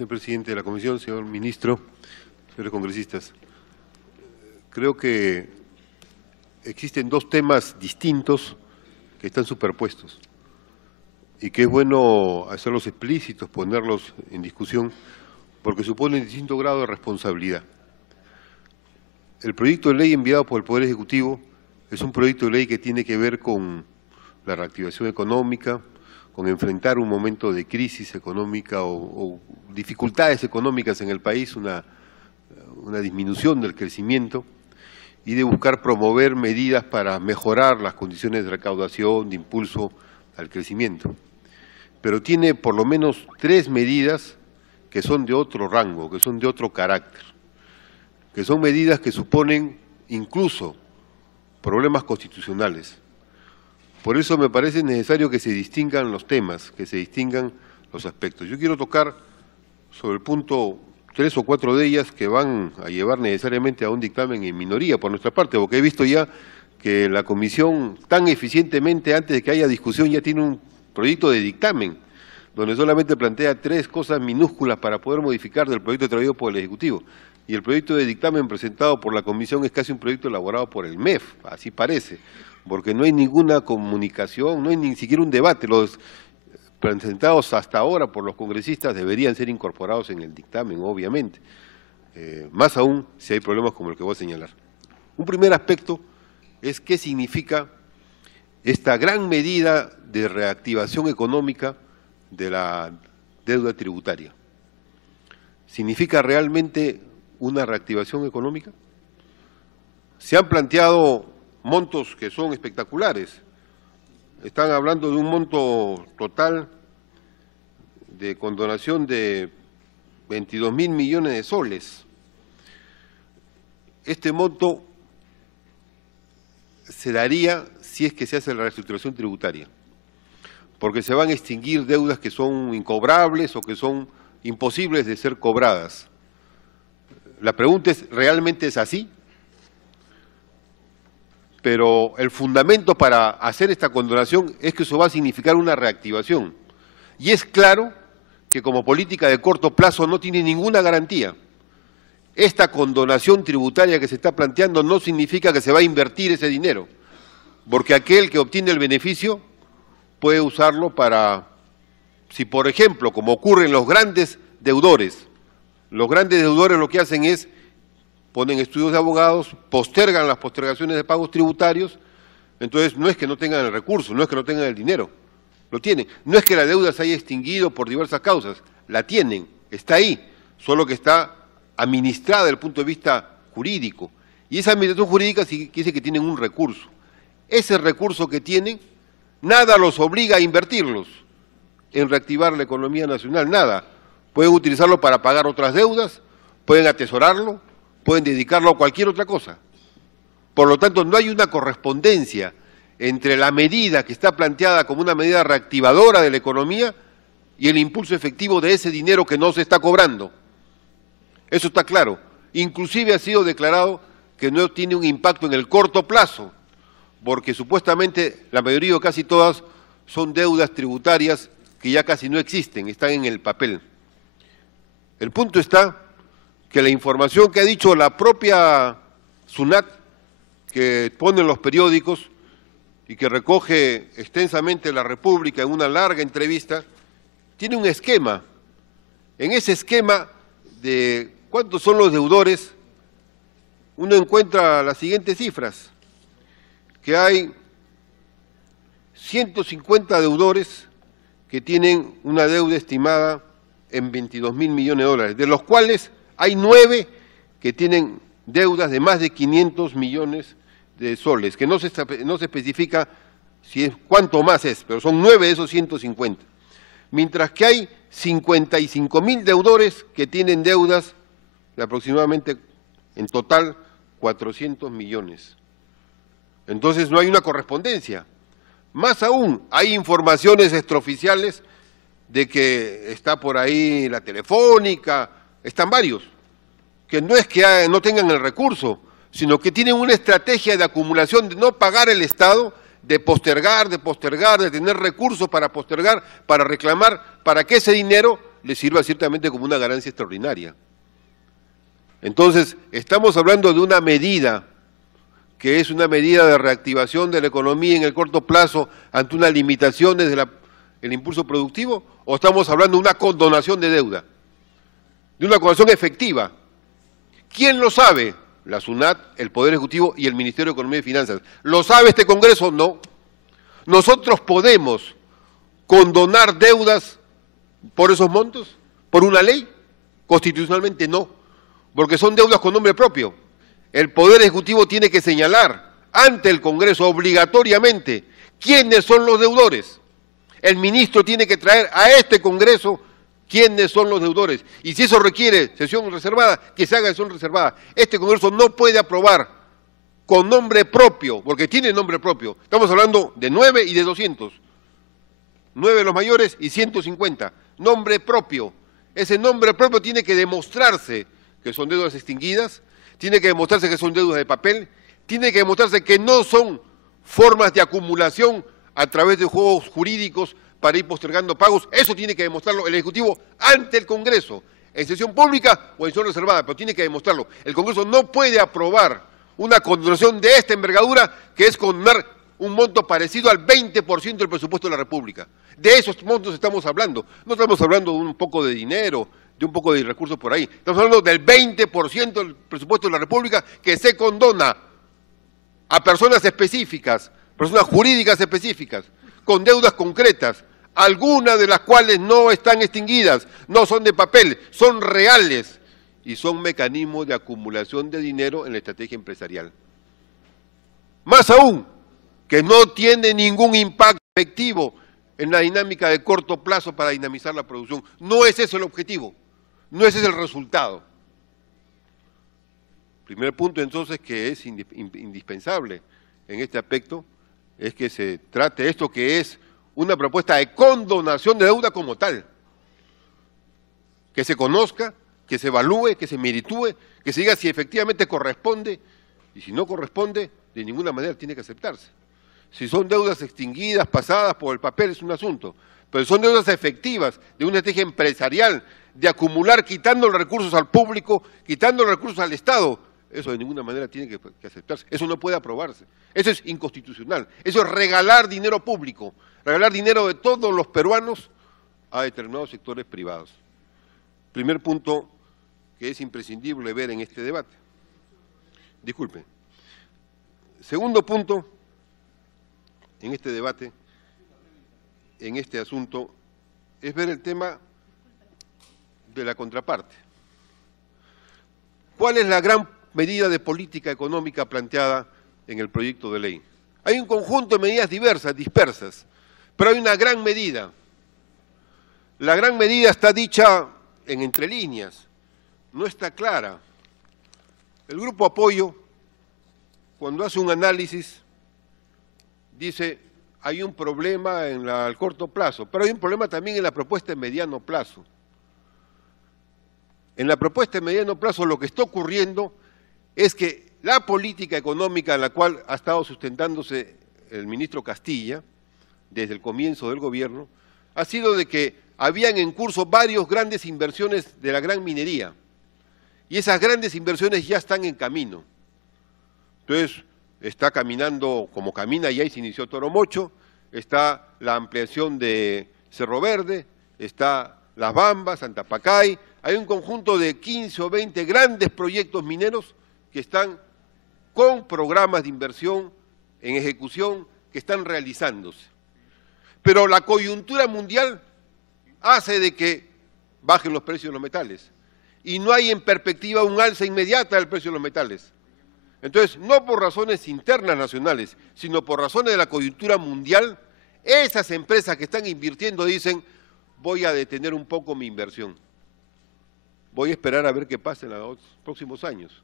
Señor presidente de la Comisión, señor ministro, señores congresistas, creo que existen dos temas distintos que están superpuestos y que es bueno hacerlos explícitos, ponerlos en discusión, porque suponen distinto grado de responsabilidad. El proyecto de ley enviado por el Poder Ejecutivo es un proyecto de ley que tiene que ver con la reactivación económica, con enfrentar un momento de crisis económica o dificultades económicas en el país, una disminución del crecimiento, y de buscar promover medidas para mejorar las condiciones de recaudación, de impulso al crecimiento. Pero tiene por lo menos tres medidas que son de otro rango, que son de otro carácter, que son medidas que suponen incluso problemas constitucionales. Por eso me parece necesario que se distingan los temas, que se distingan los aspectos. Yo quiero tocar sobre el punto 3 o 4 de ellas que van a llevar necesariamente a un dictamen en minoría por nuestra parte, porque he visto ya que la Comisión tan eficientemente, antes de que haya discusión, ya tiene un proyecto de dictamen, donde solamente plantea 3 cosas minúsculas para poder modificar del proyecto traído por el Ejecutivo. Y el proyecto de dictamen presentado por la Comisión es casi un proyecto elaborado por el MEF, así parece, porque no hay ninguna comunicación, no hay ni siquiera un debate. Los presentados hasta ahora por los congresistas deberían ser incorporados en el dictamen, obviamente, más aún si hay problemas como el que voy a señalar. Un primer aspecto es qué significa esta gran medida de reactivación económica de la deuda tributaria. ¿Significa realmente una reactivación económica? Se han planteado montos que son espectaculares. Están hablando de un monto total de condonación de 22.000 millones de soles. Este monto se daría si es que se hace la reestructuración tributaria, porque se van a extinguir deudas que son incobrables o que son imposibles de ser cobradas. La pregunta es, ¿realmente es así? Pero el fundamento para hacer esta condonación es que eso va a significar una reactivación. Y es claro que como política de corto plazo no tiene ninguna garantía. Esta condonación tributaria que se está planteando no significa que se va a invertir ese dinero, porque aquel que obtiene el beneficio puede usarlo para, si por ejemplo, como ocurre en los grandes deudores lo que hacen es ponen estudios de abogados, postergan las postergaciones de pagos tributarios, entonces no es que no tengan el recurso, no es que no tengan el dinero, lo tienen. No es que la deuda se haya extinguido por diversas causas, la tienen, está ahí, solo que está administrada desde el punto de vista jurídico. Y esa administración jurídica sí dice que tienen un recurso. Ese recurso que tienen, nada los obliga a invertirlos en reactivar la economía nacional, nada. Pueden utilizarlo para pagar otras deudas, pueden atesorarlo, pueden dedicarlo a cualquier otra cosa. Por lo tanto, no hay una correspondencia entre la medida que está planteada como una medida reactivadora de la economía y el impulso efectivo de ese dinero que no se está cobrando. Eso está claro. Inclusive ha sido declarado que no tiene un impacto en el corto plazo, porque supuestamente la mayoría o casi todas son deudas tributarias que ya casi no existen, están en el papel. El punto está que la información que ha dicho la propia SUNAT, que pone en los periódicos y que recoge extensamente La República en una larga entrevista, tiene un esquema. En ese esquema de cuántos son los deudores, uno encuentra las siguientes cifras, que hay 150 deudores que tienen una deuda estimada en 22.000 millones de dólares, de los cuales hay 9 que tienen deudas de más de 500 millones de soles, que no se especifica si es cuánto más es, pero son 9 de esos 150. Mientras que hay 55.000 deudores que tienen deudas de aproximadamente, en total, 400 millones. Entonces no hay una correspondencia. Más aún, hay informaciones extraoficiales de que está por ahí la Telefónica, están varios, que no es que no tengan el recurso, sino que tienen una estrategia de acumulación, de no pagar el Estado, de postergar, de tener recursos para postergar, para reclamar, para que ese dinero le sirva ciertamente como una ganancia extraordinaria. Entonces, estamos hablando de una medida que es una medida de reactivación de la economía en el corto plazo ante una limitación desde el impulso productivo, o estamos hablando de una condonación de deuda, de una condonación efectiva. ¿Quién lo sabe? La SUNAT, el Poder Ejecutivo y el Ministerio de Economía y Finanzas. ¿Lo sabe este Congreso? No. ¿Nosotros podemos condonar deudas por esos montos? ¿Por una ley? Constitucionalmente no, porque son deudas con nombre propio. El Poder Ejecutivo tiene que señalar ante el Congreso obligatoriamente quiénes son los deudores. El ministro tiene que traer a este Congreso quiénes son los deudores. Y si eso requiere sesión reservada, que se haga sesión reservada. Este Congreso no puede aprobar con nombre propio, porque tiene nombre propio. Estamos hablando de 9 y de 200. 9 los mayores y 150. Nombre propio. Ese nombre propio tiene que demostrarse que son deudas extinguidas, tiene que demostrarse que son deudas de papel, tiene que demostrarse que no son formas de acumulación a través de juegos jurídicos para ir postergando pagos. Eso tiene que demostrarlo el Ejecutivo ante el Congreso, en sesión pública o en sesión reservada, pero tiene que demostrarlo. El Congreso no puede aprobar una condonación de esta envergadura, que es condonar un monto parecido al 20% del presupuesto de la República. De esos montos estamos hablando. No estamos hablando de un poco de dinero, de un poco de recursos por ahí. Estamos hablando del 20% del presupuesto de la República que se condona a personas específicas, personas jurídicas específicas, con deudas concretas, algunas de las cuales no están extinguidas, no son de papel, son reales y son mecanismos de acumulación de dinero en la estrategia empresarial. Más aún, que no tiene ningún impacto efectivo en la dinámica de corto plazo para dinamizar la producción. No es ese el objetivo, no ese es el resultado. Primer punto entonces que es indispensable en este aspecto es que se trate esto que es una propuesta de condonación de deuda como tal, que se conozca, que se evalúe, que se meritúe, que se diga si efectivamente corresponde y si no corresponde, de ninguna manera tiene que aceptarse. Si son deudas extinguidas, pasadas por el papel, es un asunto, pero son deudas efectivas de una estrategia empresarial de acumular, quitando los recursos al público, quitando los recursos al Estado, eso de ninguna manera tiene que aceptarse, eso no puede aprobarse, eso es inconstitucional, eso es regalar dinero público, regalar dinero de todos los peruanos a determinados sectores privados. Primer punto que es imprescindible ver en este debate. Disculpen. Segundo punto, en este debate, en este asunto, es ver el tema de la contraparte. ¿Cuál es la gran medida de política económica planteada en el proyecto de ley? Hay un conjunto de medidas diversas, dispersas, pero hay una gran medida. La gran medida está dicha en entre líneas, no está clara. El Grupo Apoyo, cuando hace un análisis, dice, hay un problema al corto plazo, pero hay un problema también en la propuesta en mediano plazo. En la propuesta en mediano plazo lo que está ocurriendo es que la política económica en la cual ha estado sustentándose el ministro Castilla, desde el comienzo del gobierno, ha sido de que habían en curso varias grandes inversiones de la gran minería, y esas grandes inversiones ya están en camino. Entonces, está caminando como camina y ahí se inició Toromocho, está la ampliación de Cerro Verde, está Las Bambas, Santa Pacay, hay un conjunto de 15 o 20 grandes proyectos mineros que están con programas de inversión en ejecución que están realizándose. Pero la coyuntura mundial hace de que bajen los precios de los metales y no hay en perspectiva un alza inmediata del precio de los metales. Entonces, no por razones internas nacionales, sino por razones de la coyuntura mundial, esas empresas que están invirtiendo dicen, voy a detener un poco mi inversión, voy a esperar a ver qué pasa en los próximos años.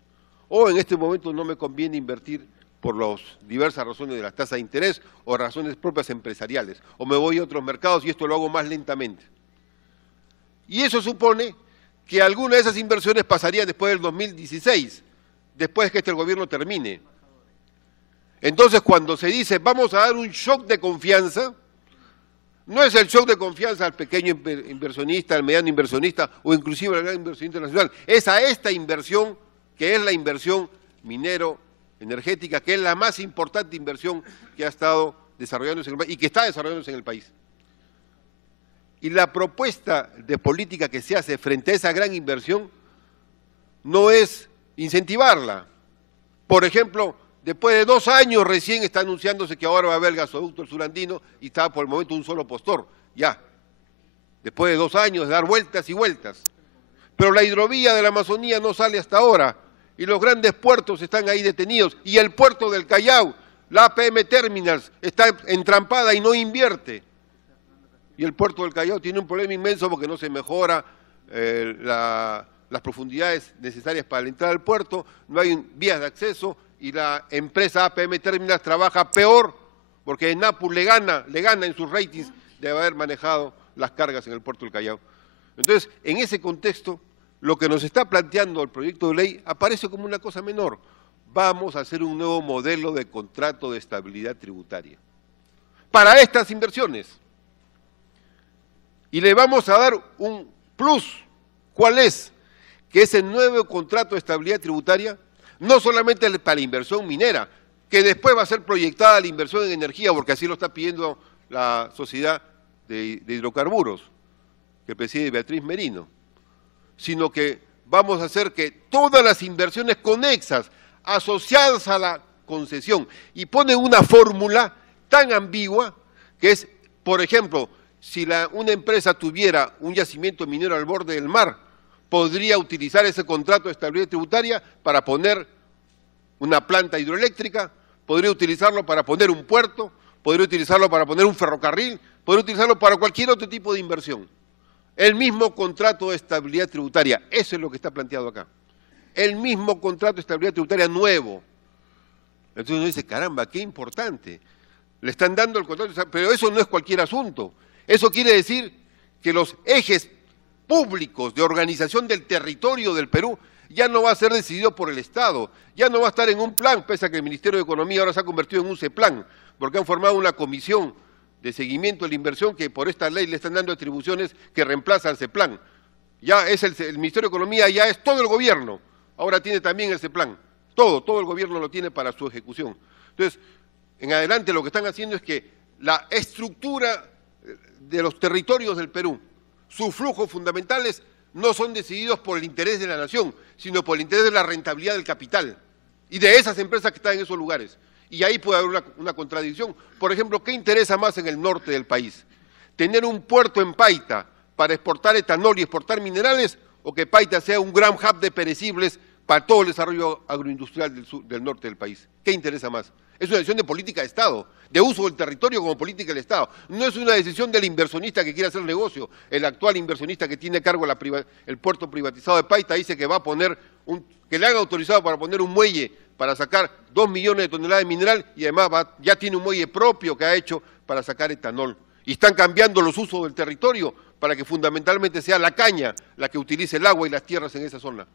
O en este momento no me conviene invertir por las diversas razones de las tasas de interés o razones propias empresariales, o me voy a otros mercados y esto lo hago más lentamente. Y eso supone que alguna de esas inversiones pasaría después del 2016, después que este gobierno termine. Entonces, cuando se dice, vamos a dar un shock de confianza, No es el shock de confianza al pequeño inversionista, al mediano inversionista o inclusive al gran inversionista nacional. Es a esta inversión, que es la inversión minero-energética, que es la más importante inversión que ha estado desarrollándose en el país y que está desarrollándose en el país. Y la propuesta de política que se hace frente a esa gran inversión no es incentivarla. Por ejemplo, después de 2 años recién está anunciándose que ahora va a haber gasoducto el Surandino y está por el momento un solo postor, ya. Después de 2 años de dar vueltas y vueltas. Pero la hidrovía de la Amazonía no sale hasta ahora y los grandes puertos están ahí detenidos y el puerto del Callao, la APM Terminals, está entrampada y no invierte. Y el puerto del Callao tiene un problema inmenso porque no se mejora las profundidades necesarias para entrar al puerto, no hay vías de acceso y la empresa APM Terminals trabaja peor porque ENAPU le gana en sus ratings de haber manejado las cargas en el puerto del Callao. Entonces, en ese contexto, lo que nos está planteando el proyecto de ley aparece como una cosa menor. Vamos a hacer un nuevo modelo de contrato de estabilidad tributaria para estas inversiones. Y le vamos a dar un plus. ¿Cuál es? Que ese nuevo contrato de estabilidad tributaria, no solamente para la inversión minera, que después va a ser proyectada la inversión en energía, porque así lo está pidiendo la Sociedad de Hidrocarburos, que preside Beatriz Merino, sino que vamos a hacer que todas las inversiones conexas, asociadas a la concesión, y ponen una fórmula tan ambigua que es, por ejemplo, si una empresa tuviera un yacimiento minero al borde del mar, podría utilizar ese contrato de estabilidad tributaria para poner una planta hidroeléctrica, podría utilizarlo para poner un puerto, podría utilizarlo para poner un ferrocarril, podría utilizarlo para cualquier otro tipo de inversión. El mismo contrato de estabilidad tributaria, eso es lo que está planteado acá. El mismo contrato de estabilidad tributaria nuevo. Entonces uno dice, caramba, qué importante. Le están dando el contrato, pero eso no es cualquier asunto. Eso quiere decir que los ejes públicos de organización del territorio del Perú ya no va a ser decidido por el Estado, ya no va a estar en un plan, pese a que el Ministerio de Economía ahora se ha convertido en un CEPLAN, porque han formado una comisión de seguimiento de la inversión que por esta ley le están dando atribuciones que reemplazan al CEPLAN. Ya es el Ministerio de Economía, ya es todo el gobierno, ahora tiene también el CEPLAN, todo el gobierno lo tiene para su ejecución. Entonces, en adelante lo que están haciendo es que la estructura de los territorios del Perú, sus flujos fundamentales no son decididos por el interés de la nación, sino por el interés de la rentabilidad del capital y de esas empresas que están en esos lugares. Y ahí puede haber una contradicción. Por ejemplo, ¿qué interesa más en el norte del país? ¿Tener un puerto en Paita para exportar etanol y exportar minerales o que Paita sea un gran hub de perecibles para todo el desarrollo agroindustrial del norte del país? ¿Qué interesa más? Es una decisión de política de Estado, de uso del territorio como política del Estado. No es una decisión del inversionista que quiere hacer negocio. El actual inversionista que tiene a cargo el puerto privatizado de Paita dice que va a poner, que le han autorizado para poner un muelle para sacar 2 millones de toneladas de mineral y además ya tiene un muelle propio que ha hecho para sacar etanol. Y están cambiando los usos del territorio para que fundamentalmente sea la caña la que utilice el agua y las tierras en esa zona.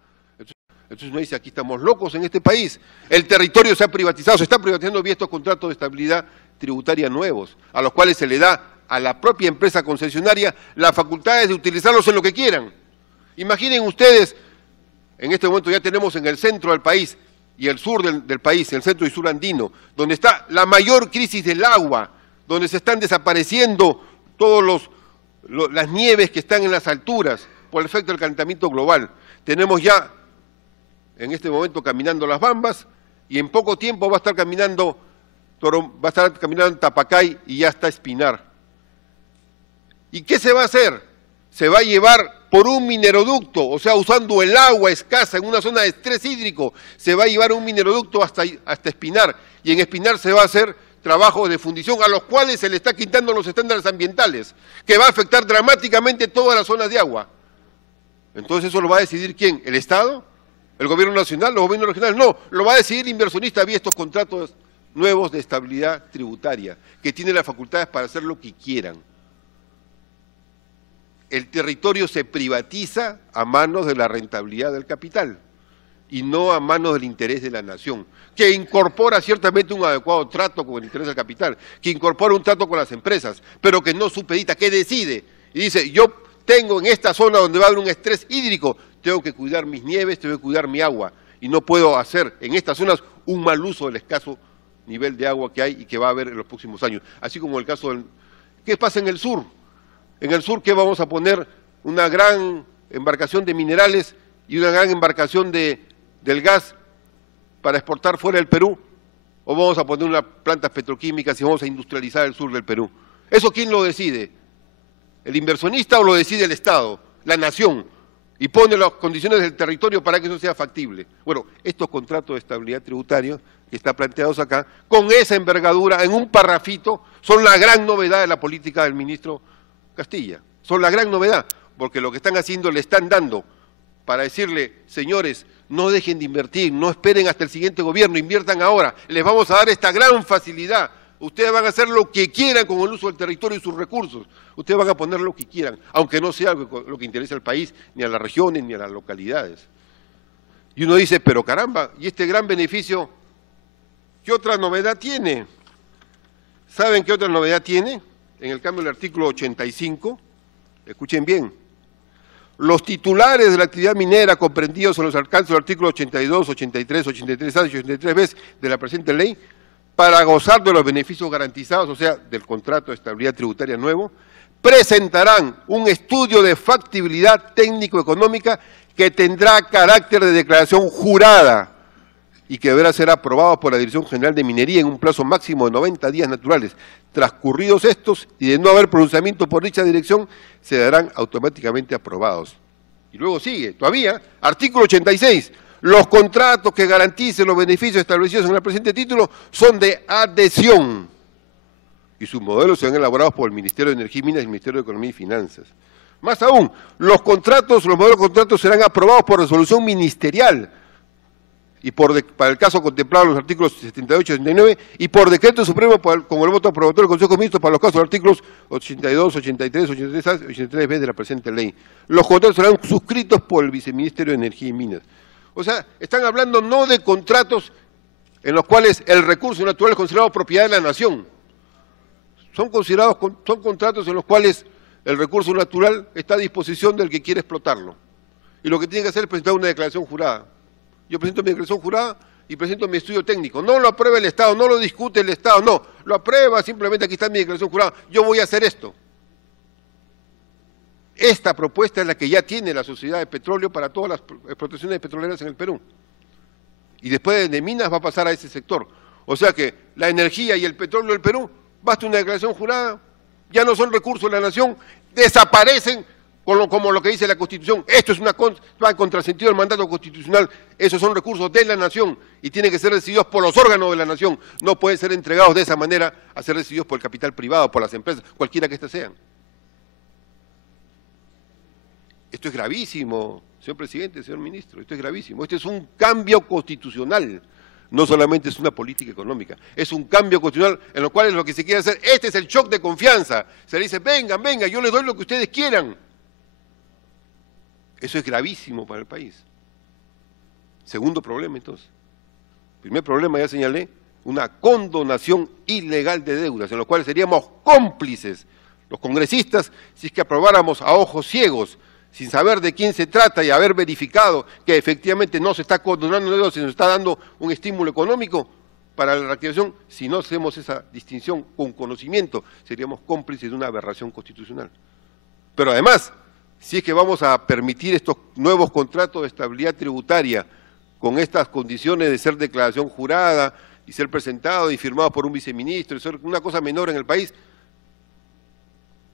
Entonces uno dice, aquí estamos locos en este país. El territorio se ha privatizado, se está privatizando vía estos contratos de estabilidad tributaria nuevos, a los cuales se le da a la propia empresa concesionaria las facultades de utilizarlos en lo que quieran. Imaginen ustedes, en este momento ya tenemos en el centro del país y el sur del país, el centro y sur andino, donde está la mayor crisis del agua, donde se están desapareciendo todas las nieves que están en las alturas por el efecto del calentamiento global. Tenemos ya en este momento caminando Las Bambas y en poco tiempo va a estar caminando Tapacay y ya está Espinar. ¿Y qué se va a hacer? Se va a llevar por un mineroducto, o sea, usando el agua escasa en una zona de estrés hídrico, se va a llevar un mineroducto hasta Espinar, y en Espinar se va a hacer trabajo de fundición a los cuales se le está quitando los estándares ambientales, que va a afectar dramáticamente todas las zonas de agua. Entonces, ¿eso lo va a decidir quién? ¿El Estado? ¿El gobierno nacional? ¿Los gobiernos regionales? No, lo va a decidir el inversionista vía estos contratos nuevos de estabilidad tributaria, que tienen las facultades para hacer lo que quieran. El territorio se privatiza a manos de la rentabilidad del capital. y no a manos del interés de la nación, que incorpora ciertamente un adecuado trato con el interés del capital, que incorpora un trato con las empresas, pero que no supedita, que decide y dice, yo tengo en esta zona donde va a haber un estrés hídrico, tengo que cuidar mis nieves, tengo que cuidar mi agua, y no puedo hacer en estas zonas un mal uso del escaso nivel de agua que hay y que va a haber en los próximos años. Así como el caso del... ¿Qué pasa en el sur? En el sur, ¿qué vamos a poner? Una gran embarcación de minerales y una gran embarcación del gas para exportar fuera del Perú, o vamos a poner unas plantas petroquímicas y vamos a industrializar el sur del Perú. ¿Eso quién lo decide? ¿El inversionista o lo decide el Estado, la nación? Y pone las condiciones del territorio para que eso sea factible. Bueno, estos contratos de estabilidad tributaria que están planteados acá, con esa envergadura, en un parrafito, son la gran novedad de la política del ministro Castilla. Son la gran novedad, porque lo que están haciendo le están dando para decirle, señores, no dejen de invertir, no esperen hasta el siguiente gobierno, inviertan ahora, les vamos a dar esta gran facilidad. Ustedes van a hacer lo que quieran con el uso del territorio y sus recursos. Ustedes van a poner lo que quieran, aunque no sea lo que interese al país, ni a las regiones, ni a las localidades. Y uno dice, pero caramba, ¿y este gran beneficio qué otra novedad tiene? ¿Saben qué otra novedad tiene? En el cambio del artículo 85, escuchen bien, los titulares de la actividad minera comprendidos en los alcances del artículo 82, 83, 83A y 83B de la presente ley, para gozar de los beneficios garantizados, o sea, del contrato de estabilidad tributaria nuevo, presentarán un estudio de factibilidad técnico-económica que tendrá carácter de declaración jurada y que deberá ser aprobado por la Dirección General de Minería en un plazo máximo de 90 días naturales. Transcurridos estos y de no haber pronunciamiento por dicha dirección, se darán automáticamente aprobados. Y luego sigue, todavía, artículo 86, los contratos que garanticen los beneficios establecidos en el presente título son de adhesión y sus modelos serán elaborados por el Ministerio de Energía y Minas y el Ministerio de Economía y Finanzas. Más aún, los modelos de contratos serán aprobados por resolución ministerial y para el caso contemplado en los artículos 78 y 79 y por decreto supremo con el voto aprobatorio del Consejo de Ministros para los casos de los artículos 82, 83, 83A y 83B de la presente ley. Los contratos serán suscritos por el Viceministerio de Energía y Minas. O sea, están hablando no de contratos en los cuales el recurso natural es considerado propiedad de la nación. Son contratos en los cuales el recurso natural está a disposición del que quiere explotarlo. Y lo que tiene que hacer es presentar una declaración jurada. Yo presento mi declaración jurada y presento mi estudio técnico. No lo aprueba el Estado, no lo discute el Estado, no. Lo aprueba, simplemente aquí está mi declaración jurada. Yo voy a hacer esto. Esta propuesta es la que ya tiene la Sociedad de Petróleo para todas las explotaciones petroleras en el Perú. Y después de minas va a pasar a ese sector. O sea que la energía y el petróleo del Perú, basta una declaración jurada, ya no son recursos de la nación, desaparecen como lo que dice la Constitución. Esto es va en contrasentido del mandato constitucional. Esos son recursos de la nación y tienen que ser decididos por los órganos de la nación. No pueden ser entregados de esa manera a ser decididos por el capital privado, por las empresas, cualquiera que éstas sean. Esto es gravísimo, señor presidente, señor ministro, esto es gravísimo. Esto es un cambio constitucional, no solamente es una política económica, es un cambio constitucional en lo cual es lo que se quiere hacer. Este es el shock de confianza. Se le dice, vengan, vengan, yo les doy lo que ustedes quieran. Eso es gravísimo para el país. Segundo problema, entonces. Primer problema, ya señalé, una condonación ilegal de deudas, en lo cual seríamos cómplices, los congresistas, si es que aprobáramos a ojos ciegos, sin saber de quién se trata y haber verificado que efectivamente no se está condonando deudas, sino se está dando un estímulo económico para la reactivación. Si no hacemos esa distinción con conocimiento, seríamos cómplices de una aberración constitucional. Pero además, si es que vamos a permitir estos nuevos contratos de estabilidad tributaria con estas condiciones de ser declaración jurada y ser presentado y firmado por un viceministro, y ser una cosa menor en el país,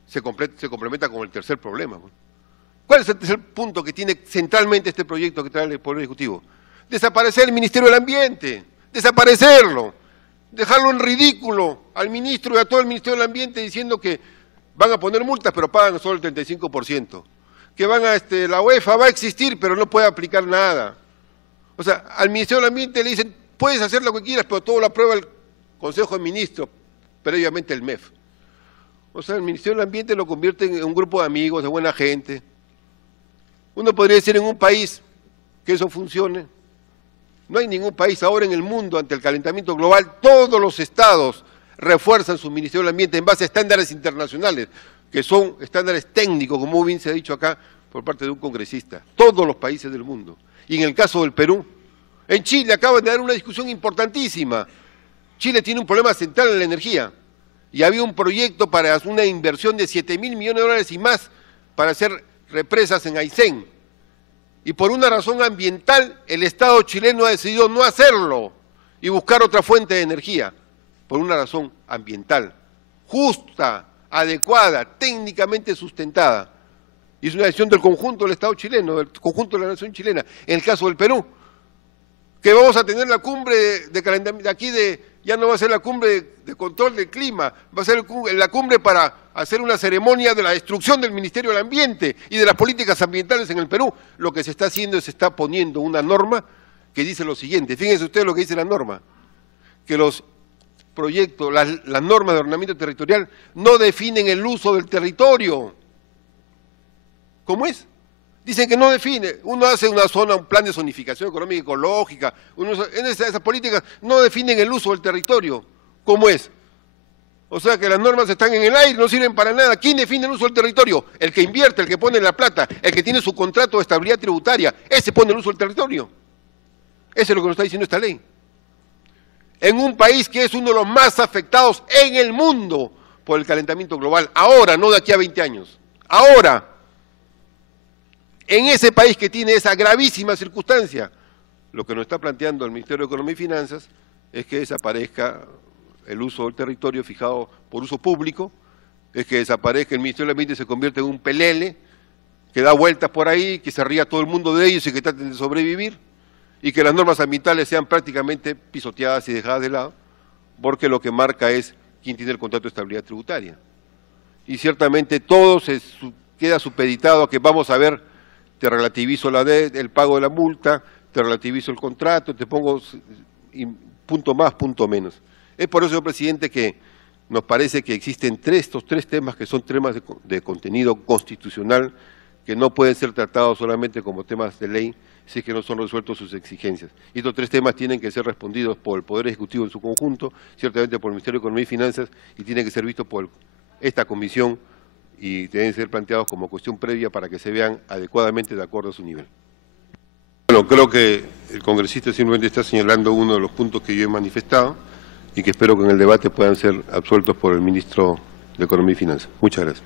se complementa con el tercer problema. ¿Cuál es el tercer punto que tiene centralmente este proyecto que trae el Poder Ejecutivo? Desaparecer el Ministerio del Ambiente, desaparecerlo, dejarlo en ridículo al ministro y a todo el Ministerio del Ambiente diciendo que van a poner multas pero pagan solo el 35%, que la UEFA va a existir pero no puede aplicar nada. O sea, al Ministerio del Ambiente le dicen, puedes hacer lo que quieras pero todo lo aprueba el Consejo de Ministros, previamente el MEF. O sea, el Ministerio del Ambiente lo convierte en un grupo de amigos, de buena gente. Uno podría decir en un país que eso funcione, No hay ningún país ahora en el mundo ante el calentamiento global. Todos los estados refuerzan su Ministerio del Ambiente en base a estándares internacionales, que son estándares técnicos, como bien se ha dicho acá por parte de un congresista. Todos los países del mundo. Y en el caso del Perú, en Chile acaban de dar una discusión importantísima. Chile tiene un problema central en la energía y había un proyecto para una inversión de 7.000 millones de dólares y más para hacer represas en Aysén. Y por una razón ambiental, el Estado chileno ha decidido no hacerlo y buscar otra fuente de energía, por una razón ambiental, justa, adecuada, técnicamente sustentada. Y es una decisión del conjunto del Estado chileno, del conjunto de la nación chilena. En el caso del Perú, que vamos a tener la cumbre de calentamiento, aquí ya no va a ser la cumbre de control del clima, va a ser la cumbre para hacer una ceremonia de la destrucción del Ministerio del Ambiente y de las políticas ambientales en el Perú. Lo que se está haciendo es se está poniendo una norma que dice lo siguiente, fíjense ustedes lo que dice la norma, que los proyectos, las normas de ordenamiento territorial no definen el uso del territorio. ¿Cómo es? Dicen que no define, uno hace una zona, un plan de zonificación económica y ecológica, esas políticas no definen el uso del territorio. ¿Cómo es? O sea que las normas están en el aire, no sirven para nada. ¿Quién define el uso del territorio? El que invierte, el que pone la plata, el que tiene su contrato de estabilidad tributaria, ese pone el uso del territorio. Eso es lo que nos está diciendo esta ley. En un país que es uno de los más afectados en el mundo por el calentamiento global, ahora, no de aquí a 20 años, ahora, en ese país que tiene esa gravísima circunstancia, lo que nos está planteando el Ministerio de Economía y Finanzas es que desaparezca el uso del territorio fijado por uso público, es que desaparezca el Ministerio del Ambiente y se convierte en un pelele que da vueltas por ahí, que se ría todo el mundo de ellos y que traten de sobrevivir, y que las normas ambientales sean prácticamente pisoteadas y dejadas de lado, porque lo que marca es quién tiene el contrato de estabilidad tributaria. Y ciertamente todo queda supeditado a que vamos a ver, te relativizo el pago de la multa, te relativizo el contrato, te pongo punto más, punto menos. Es por eso, señor presidente, que nos parece que existen estos tres temas que son temas de contenido constitucional que no pueden ser tratados solamente como temas de ley si es que no son resueltos sus exigencias. Y estos tres temas tienen que ser respondidos por el Poder Ejecutivo en su conjunto, ciertamente por el Ministerio de Economía y Finanzas, y tienen que ser vistos por esta comisión y deben ser planteados como cuestión previa para que se vean adecuadamente de acuerdo a su nivel. Bueno, creo que el congresista simplemente está señalando uno de los puntos que yo he manifestado y que espero que en el debate puedan ser absueltos por el ministro de Economía y Finanzas. Muchas gracias.